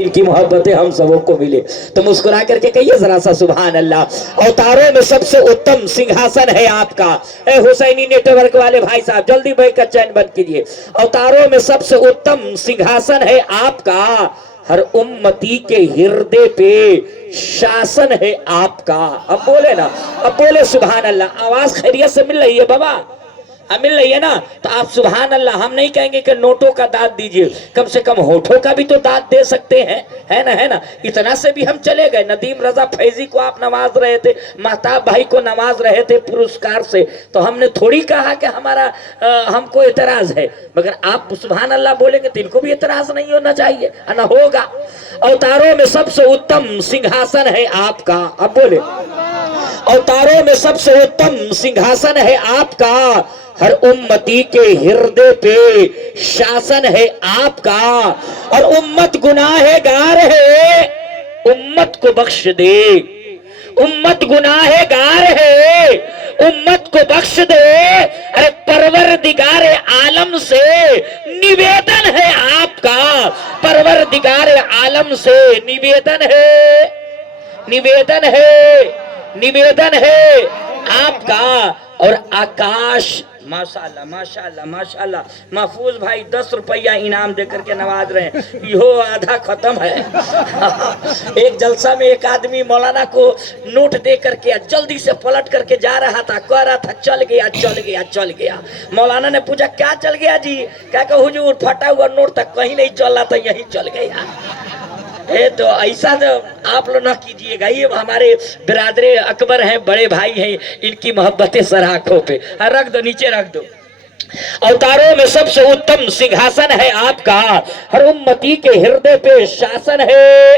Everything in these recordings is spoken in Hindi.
इनकी मोहब्बतें हम सबों को मिले। तो मुस्कुरा करके कहिए जरा सा सुभान अल्लाह। अवतारों में सबसे उत्तम सिंहासन है आपका। ए हुसैनी नेटवर्क वाले भाई साहब जल्दी भाई का चैन बंद कीजिए। अवतारों में सबसे उत्तम सिंहासन है आपका, हर उम्मती के हृदय पे शासन है आपका। अब बोले ना, अब बोले सुभान अल्लाह। आवाज खैरियत से मिल रही है बाबा? मिल रही है ना? तो आप सुभान अल्लाह। हम नहीं कहेंगे कि नोटों का दाद दीजिए, कम से कम होठों का भी तो दाद दे सकते हैं, है ना? है ना? इतना से भी हम चले गए। नदीम रजा फैजी को आप नवाज रहे थे, महताब भाई को नवाज रहे थे पुरस्कार से, तो हमने थोड़ी कहा कि हमारा हमको एतराज है। मगर आप सुभान अल्लाह बोलेंगे तो इनको भी एतराज नहीं होना चाहिए, ना होगा। अवतारों में सबसे उत्तम सिंहासन है आपका। अब बोले, अवतारों में सबसे उत्तम सिंहासन है आपका, हर उम्मती के हृदय पे शासन है आपका। और उम्मत गुनाहगार है, उम्मत को बख्श दे। उम्मत गुनाहगार है, उम्मत को बख्श दे। अरे परवरदिगार आलम से निवेदन है आपका, परवरदिगार आलम से निवेदन है, निवेदन है, निवेदन है आपका। और आकाश, माशाल्लाह माशाल्लाह माशाल्लाह, महफूज भाई 10 रुपया इनाम देकर के नवाज रहे हैं। यो आधा खत्म है। एक जलसा में एक आदमी मौलाना को नोट दे करके जल्दी से पलट करके जा रहा था, कह रहा था चल गया चल गया चल गया। मौलाना ने पूछा क्या चल गया जी? क्या कहा हुजूर फटा हुआ नोट तक कहीं नहीं चल रहा था, यहीं चल गया। तो ऐसा तो आप लोग ना कीजिएगा। ये हमारे बिरादरे अकबर हैं, बड़े भाई हैं, इनकी मोहब्बतें सर आंखों पे। रख दो, नीचे रख दो। अवतारों में सबसे उत्तम सिंहासन है आपका, हर उम्मती के हृदय पे शासन है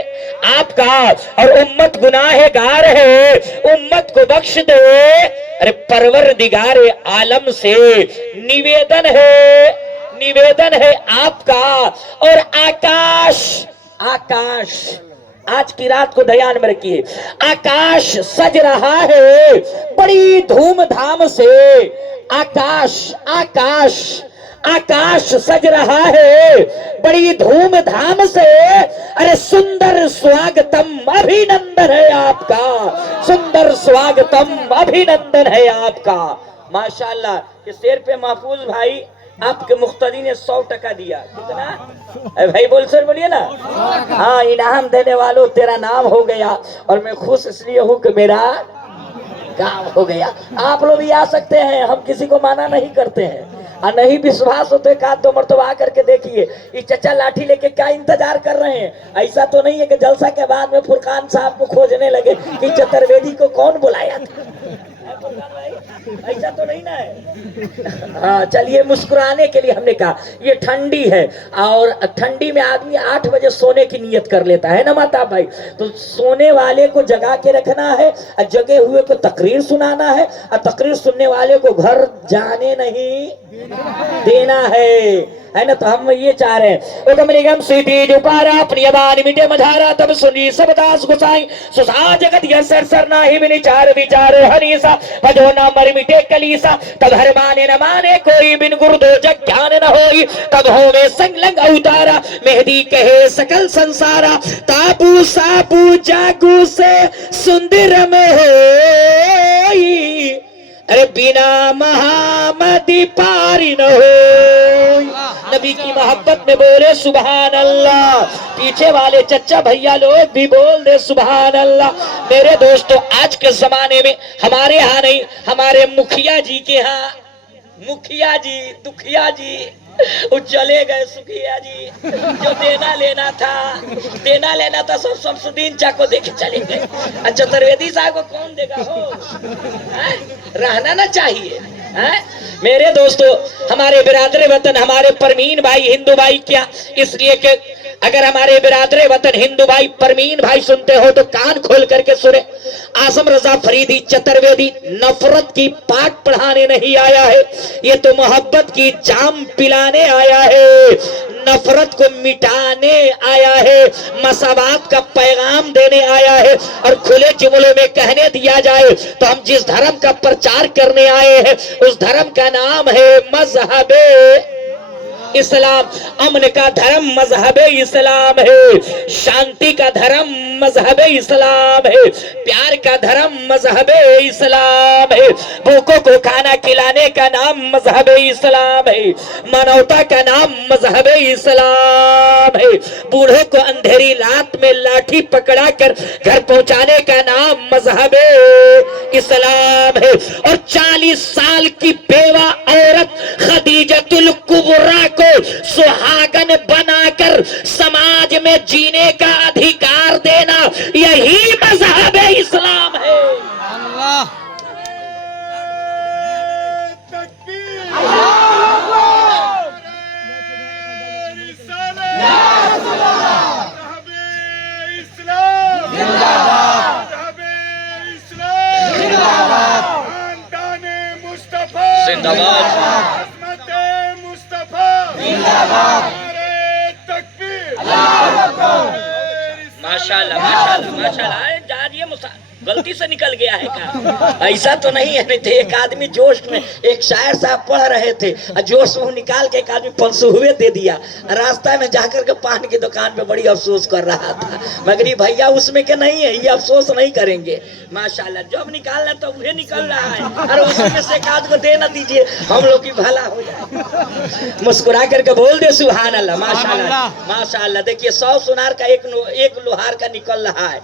आपका। और उम्मत गुनाहगार है, उम्मत को बख्श दे। अरे परवरदिगार आलम से निवेदन है, निवेदन है आपका। और आकाश, आकाश, आज की रात को ध्यान में रखिए, आकाश सज रहा है बड़ी धूमधाम से। आकाश, आकाश, आकाश सज रहा है बड़ी धूमधाम से। अरे सुंदर स्वागतम अभिनंदन है आपका, सुंदर स्वागतम अभिनंदन है आपका। माशाल्लाह। इस शेर पे महफूज भाई आपके मुख्तदी ने 100 टका दिया। कितना भाई बोल सर बोलिए ना। हाँ, इनाम देने वालों तेरा नाम हो गया, और मैं खुश इसलिए हूँ कि मेरा काम हो गया। आप लोग भी आ सकते हैं, हम किसी को माना नहीं करते हैं। और नहीं विश्वास हो तो एक आध दो मरतबा आ करके देखिए। ये चचा लाठी लेके क्या इंतजार कर रहे हैं? ऐसा तो नहीं है कि जलसा के बाद में फुरकान साहब को खोजने लगे कि चतुर्वेदी को कौन बुलाया था। ऐसा तो नहीं ना है। हाँ, चलिए मुस्कुराने के लिए हमने कहा ये ठंडी है, और ठंडी में आदमी 8 बजे सोने की नियत कर लेता है ना माता भाई। तो सोने वाले को जगा के रखना है, और जगे हुए को तकरीर सुनाना है, और तकरीर सुनने वाले को घर जाने नहीं देना है ना? तो हम ये चाह रहे हैं। निगम सीधी जो पारा अपनी अबान मिटे मझारा, तब सुनी सब दास गुसाई सुसा जगत यह सर सर ना ही मिली चार विचार हनीसा। भजो ना मर मिटे कलीसा, तब हर माने न माने कोई, बिन गुरु दो जग ज्ञान न होई। तब हो में संग लंग अवतारा, मेहदी कहे सकल संसारा। तापू सापू जागू से सुंदर में होई, अरे बिना महामदी पारी न हो। नबी की मोहब्बत में बोले सुभान अल्लाह। पीछे वाले चच्चा भैया लोग भी बोल दे सुभान अल्लाह। मेरे दोस्तों, आज के जमाने में हमारे यहाँ नहीं, हमारे मुखिया जी के यहाँ, मुखिया जी दुखिया जी वो चले गए। सुखिया जी जो देना लेना था सब शमसुद्दीन चा को देके चले गए। चतुर्वेदी साहब को कौन देगा? हो रहना ना चाहिए। मेरे दोस्तों, हमारे बिरादरे वतन, हमारे परमीन भाई हिंदू भाई, क्या इसलिए कि अगर हमारे बिरादरे वतन हिंदू भाई परमीन भाई सुनते हो तो कान खोल करके सुने। आजम रजा फरीदी चतुर्वेदी नफरत की पाठ पढ़ाने नहीं आया है, ये तो मोहब्बत की जाम पिलाने आया है, नफरत को मिटाने आया है, मसावात का पैगाम देने आया है। और खुले जुमलों में कहने दिया जाए तो हम जिस धर्म का प्रचार करने आए हैं उस धर्म का नाम है मजहबे इस्लाम। अमन का धर्म मजहब इस्लाम है, शांति का धर्म मजहब इस्लाम है, प्यार का धर्म मजहब इस्लाम है, भूखों को खाना खिलाने का नाम मजहब इस्लाम है, मानवता का नाम मजहब इस्लाम है, बूढ़ों को अंधेरी रात में लाठी पकड़ा कर घर पहुंचाने का नाम मजहब इस्लाम है। और 40 साल की बेवा औरत खदीजतुल कुबरा को सुहागन बनाकर समाज में जीने का अधिकार देना, यही मजहब इस्लाम है। अल्लाह माशाल्लाह माशाल्लाह माशाल्लाह। गलती से निकल गया है क्या? ऐसा तो नहीं है। नहीं तो एक आदमी जोश में, एक शायर साहब पढ़ रहे थे, जोश में निकाल के एक आदमी पंसुहुए दे दिया। रास्ता में जाकर के पान की दुकान पे बड़ी अफसोस कर रहा था, मगर ये भैया उसमें के नहीं है, ये अफसोस नहीं करेंगे। माशाल्लाह, जब निकालना तो वह निकल रहा है। अरे उसमें से एक आध को दे ना दीजिए, हम लोग की भला हो जाए। मुस्कुरा करके बोल दे सुभान अल्लाह। माशाल्लाह माशाल्लाह। देखिए 100 सुनार का एक लोहार का निकल रहा है।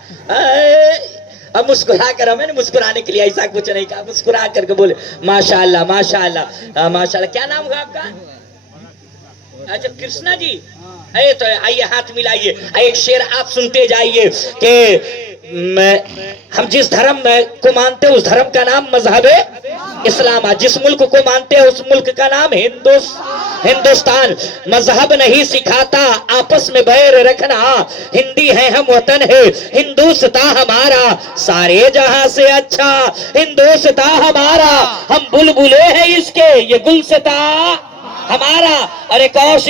अब मुस्कुरा कर, हमें मुस्कुराने के लिए ऐसा कुछ नहीं कहा, मुस्कुरा करके बोले माशाल्लाह माशाल्लाह माशाल्लाह। क्या नाम होगा आपका? अच्छा कृष्णा जी। अरे तो आइए हाथ मिलाइए, एक शेर आप सुनते जाइए कि हम जिस धर्म को मानते हैं उस धर्म का नाम मजहब इस्लाम है, जिस मुल्क को मानते हैं उस मुल्क का नाम हिंदुस्तान। मजहब नहीं सिखाता आपस में बैर रखना, हिंदी है हम वतन है हिंदुस्ता हमारा, सारे जहां से अच्छा हिंदुस्ता हमारा, हम बुलबुले हैं इसके ये गुलस्ता हमारा। अरे कौश